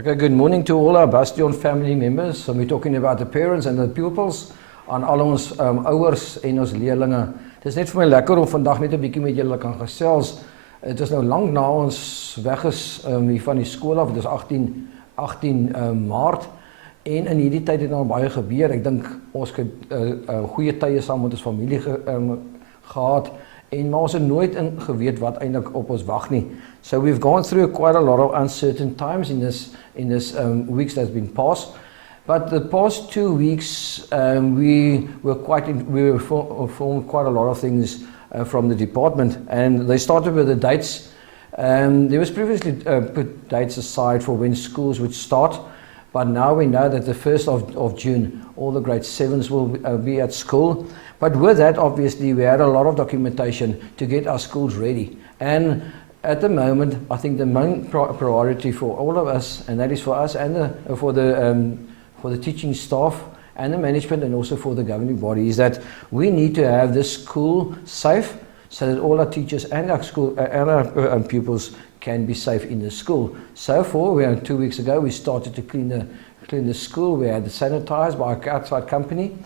Okay, good morning to all our Bastion family members. So we're talking about the parents and the pupils, aan al ons ouers en ons leerlinge. Het is net vir my lekker om vandag net 'n bietjie met julle kan gesels. Het is nou lank na ons weg is hier van die skool af. Dit is 18 Maart. En in hierdie tyd het nou baie gebeur. Ek dink ons het goeie tye saam met ons familie gehad. En maar ons het nooit geweet wat eintlik op ons wag nie. So we've gone through quite a lot of uncertain times in this weeks that's been passed. But the past 2 weeks we were informed quite a lot of things from the department, and they started with the dates. There was previously put dates aside for when schools would start, but now we know that the 1st of June all the grade 7s will be at school. But with that, obviously, we had a lot of documentation to get our schools ready. And at the moment, I think the main priority for all of us, and that is for us and for the teaching staff and the management and also for the governing body, is that we need to have this school safe so that all our teachers and our school and our pupils can be safe in the school. So far, 2 weeks ago, we started to clean the school. We had it sanitized by an outside company.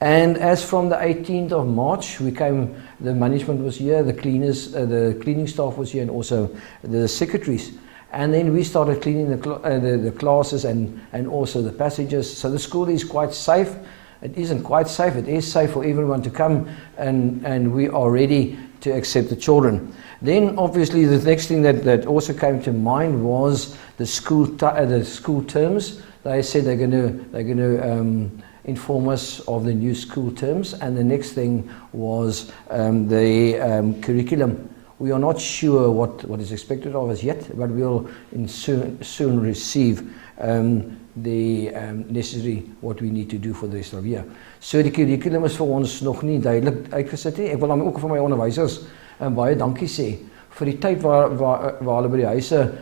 And as from the 18th of March, the management was here, the cleaners, the cleaning staff was here, and also the secretaries. And then we started cleaning the classes and also the passages. So the school is quite safe. It isn't quite safe. It is safe for everyone to come, and we are ready to accept the children. Then obviously the next thing that also came to mind was the school terms. They said they're going to inform us of the new school terms, and the next thing was the curriculum. We are not sure what is expected of us yet, but we'll soon receive the necessary what we need to do for the rest of the year. So die curriculum is vir ons nog nie duidelik uitgesit nie. Ek wil dan ook vir my onderwysers baie dankie sê vir die tyd waar hulle by die huise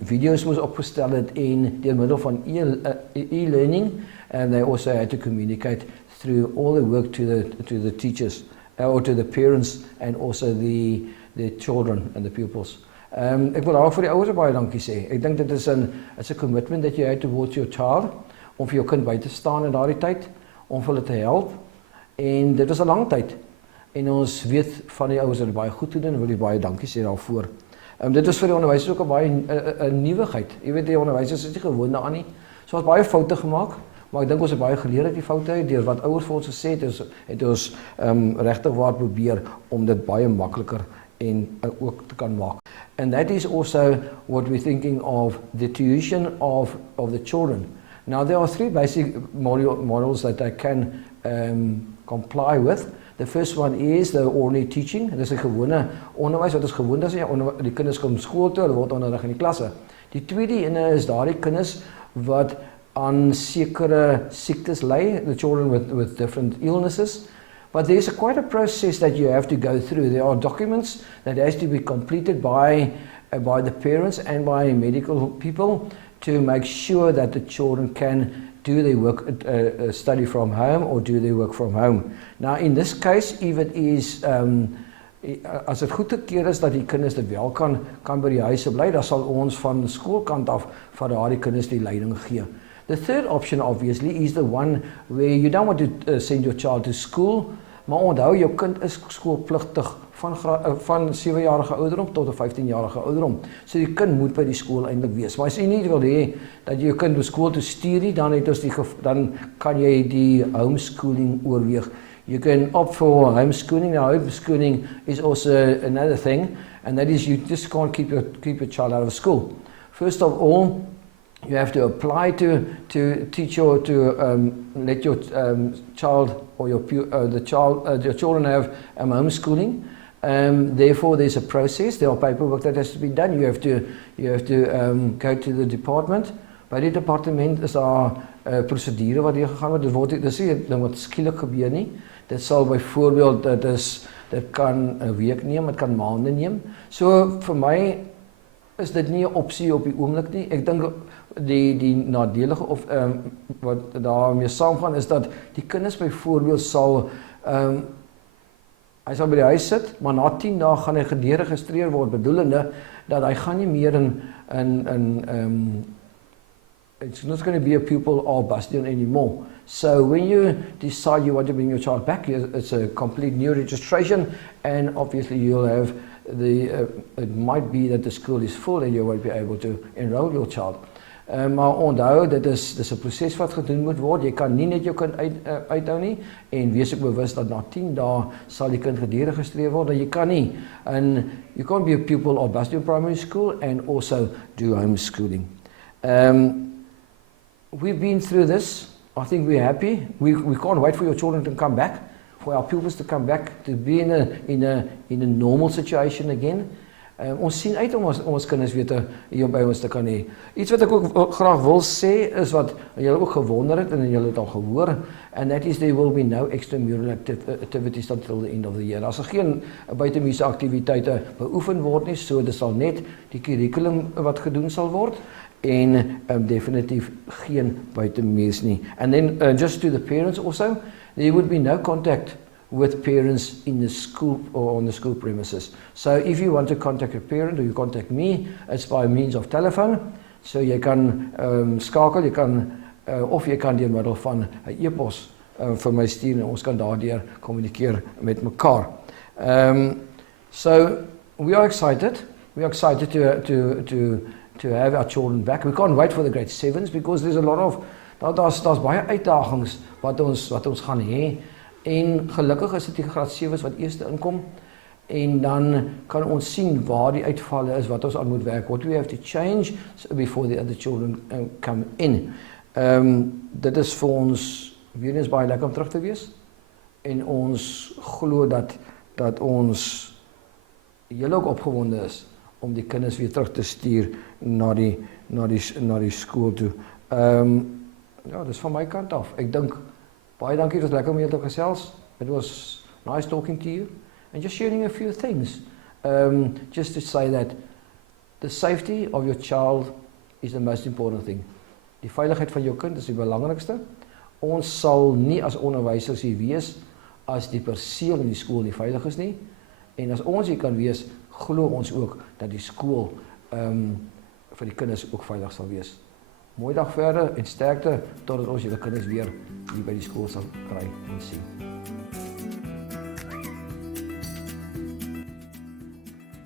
video's moes opgestel het en deur middel van e-learning, and they also had to communicate through all the work to the teachers or to the parents and also the children and the pupils. Ek wil ook vir die ouers baie dankie sê. Ek dink dit is 'n commitment that you had towards your child om vir jou kind by te staan in daardie tyd, om vir hulle te help. En dit is 'n lang tyd. En ons weet van die ouers dat dit baie goed doen en wil jy baie dankie sê daarvoor. Dit is vir die onderwysers ook 'n baie 'n nuwigheid. Jy weet die onderwysers is nie gewoond daaraan nie. So ons baie foute gemaak, maar ek dink ons het baie geleer uit die foute uit deur wat ouers vir ons gesê het ons regtig waar probeer om dit baie makliker en ook te kan maak. And that is also what we're thinking of the tuition of the children. Now there are 3 basic models that they can comply with. The first one is the ordinary teaching. Dit is 'n gewone onderwys wat ons gewoond is. Die kinders kom skool toe, hulle word onderrig in die klasse. Die tweede ene is daardie kinders wat aan sekere siektes ly, the children with different illnesses. But there's quite a process that you have to go through. There are documents that has to be completed by the parents and by medical people to make sure that the children can do their work, study from home or do their work from home. Now in this case, if it is, as dit goedgekeur is dat die kinders dit wel kan by die huise bly, dan sal ons van die skoolkant af vir daardie kinders die leiding gee. The third option obviously is the one where you don't want to send your child to school, maar onthou jou kind is skoolpligtig van 7-jarige ouderdom tot 'n 15-jarige ouderdom. So die kind moet by die skool eintlik wees. Maar as jy nie wil hê dat jou kind by skool toe stuur nie, dan kan jy die homeschooling oorweeg. You can opt for homeschooling. Now homeschooling is also another thing, and that is you just can't keep your child out of school. First of all, you have to apply to teach or to let your child or your children have homeschooling. Therefore, there's a process. There are paperwork that has to be done. You have to go to the department. By die departement is daar 'n prosedure wat hier gegaan word. Dit is nie ding wat skielik gebeur nie. Dit sal byvoorbeeld dit kan 'n week neem, dit kan maande neem. So vir my is dit nie 'n opsie op die oomblik nie. Ek dink die nadelige of wat daarmee saamgaan is dat die kinders byvoorbeeld sal hy sal by die huis sit, maar na 10 dae gaan hy gederegistreer word, bedoelende dat hy gaan nie meer in it's not going to be a pupil of Bastion anymore. So when you decide you want to bring your child back, it's a complete new registration, and obviously you'll have it might be that the school is full and you won't be able to enroll your child. Maar onthou, dis 'n proses wat gedoen moet word. Jy kan nie net jou kind uithou nie, en wees ek bewus dat na 10 dae sal die kind gederegistreer word. Jy kan nie, and you can't be a pupil of Bastion Primary School and also do homeschooling. We've been through this. I think we're happy. We can't wait for your children to come back, for our pupils to come back, to be in a normal situation again. Ons sien uit om ons kinders weer hier by ons te kan hê. Iets wat ek ook graag wil sê is wat julle ook gewonder het en julle het al gehoor, and that is there will be no extramural activities until the end of the year. Daar sal geen buitemuurse aktiwiteite beoefen word nie, so dit sal net die curriculum wat gedoen sal word, en definitief geen buitemuurs nie. And then just to the parents also, there would be no contact with parents in the school or on the school premises. So if you want to contact a parent or you contact me, it's by means of telephone. So jy kan skakel, jy kan of jy kan deur middel van 'n e-pos vir my stuur, en ons kan daardeur kommunikeer met mekaar. So we are excited. We are excited to have our children back. We can't wait for the grade 7s because there's a lot of daar's baie uitdagings wat ons gaan hê. En gelukkig is dit die graad 7's wat eers inkom, en dan kan ons sien waar die uitvalle is wat ons aan moet werk. What we have to change before the other children come in. Dit is vir ons weer eens baie lekker om terug te wees, en ons glo dat ons julle ook opgewonde is om die kinders weer terug te stuur na die skool toe. Ja, dis van my kant af. Ek dink baie dankie, dit was lekker om julle te gesels. It was nice talking to you and just sharing a few things. Just to say that the safety of your child is the most important thing. Die veiligheid van jou kind is die belangrikste. Ons sal nie as onderwysers hier wees as die perseel in die skool nie veilig is nie. En as ons hier kan wees, glo ons ook dat die skool vir die kinders ook veilig sal wees. Mooi dag verder en sterkte totdat ons julle kinders weer hier by die skool sal kry en sien.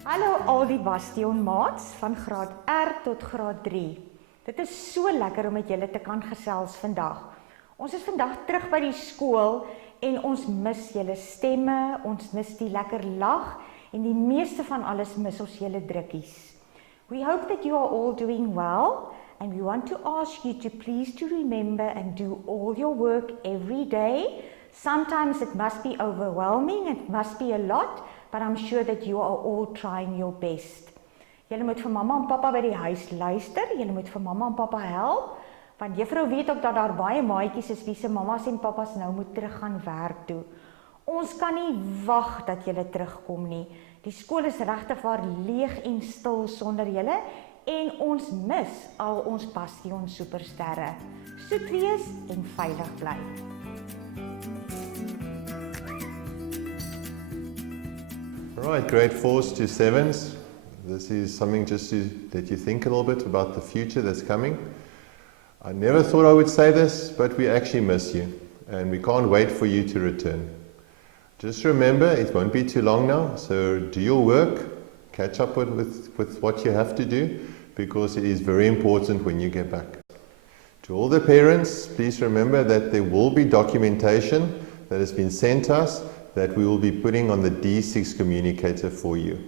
Hallo al die Bastion maats van graad R tot graad 3. Dit is so lekker om met julle te kan gesels vandag. Ons is vandag terug by die skool en ons mis julle stemme, ons mis die lekker lag en die meeste van alles mis ons julle drukkies. We hope that you are all doing well. And we want to ask you to please to remember and do all your work every day. Sometimes it must be overwhelming, it must be a lot, but I'm sure that you are all trying your best. Julle moet vir mamma en pappa by die huis luister, julle moet vir mamma en pappa help, want juffrou weet ook dat daar baie maatjies is wie se mammas en pappas nou moet terug gaan werk toe. Ons kan nie wag dat julle terugkom nie. Die skool is regtig waar leeg en stil sonder julle. En ons mis al ons Bastion supersterre. Soet wees en veilig bly. Right, grade 4s to 7s. This is something just to let you think a little bit about the future that's coming. I never thought I would say this, but we actually miss you. And we can't wait for you to return. Just remember, it won't be too long now, so do your work. Catch up with what you have to do, because it is very important when you get back. To all the parents, please remember that there will be documentation that has been sent us that we will be putting on the D6 communicator for you.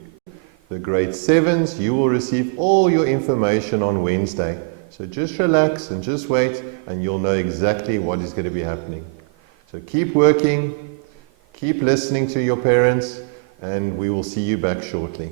The grade 7s, you will receive all your information on Wednesday. So just relax and just wait, and you'll know exactly what is going to be happening. So keep working, keep listening to your parents, and we will see you back shortly.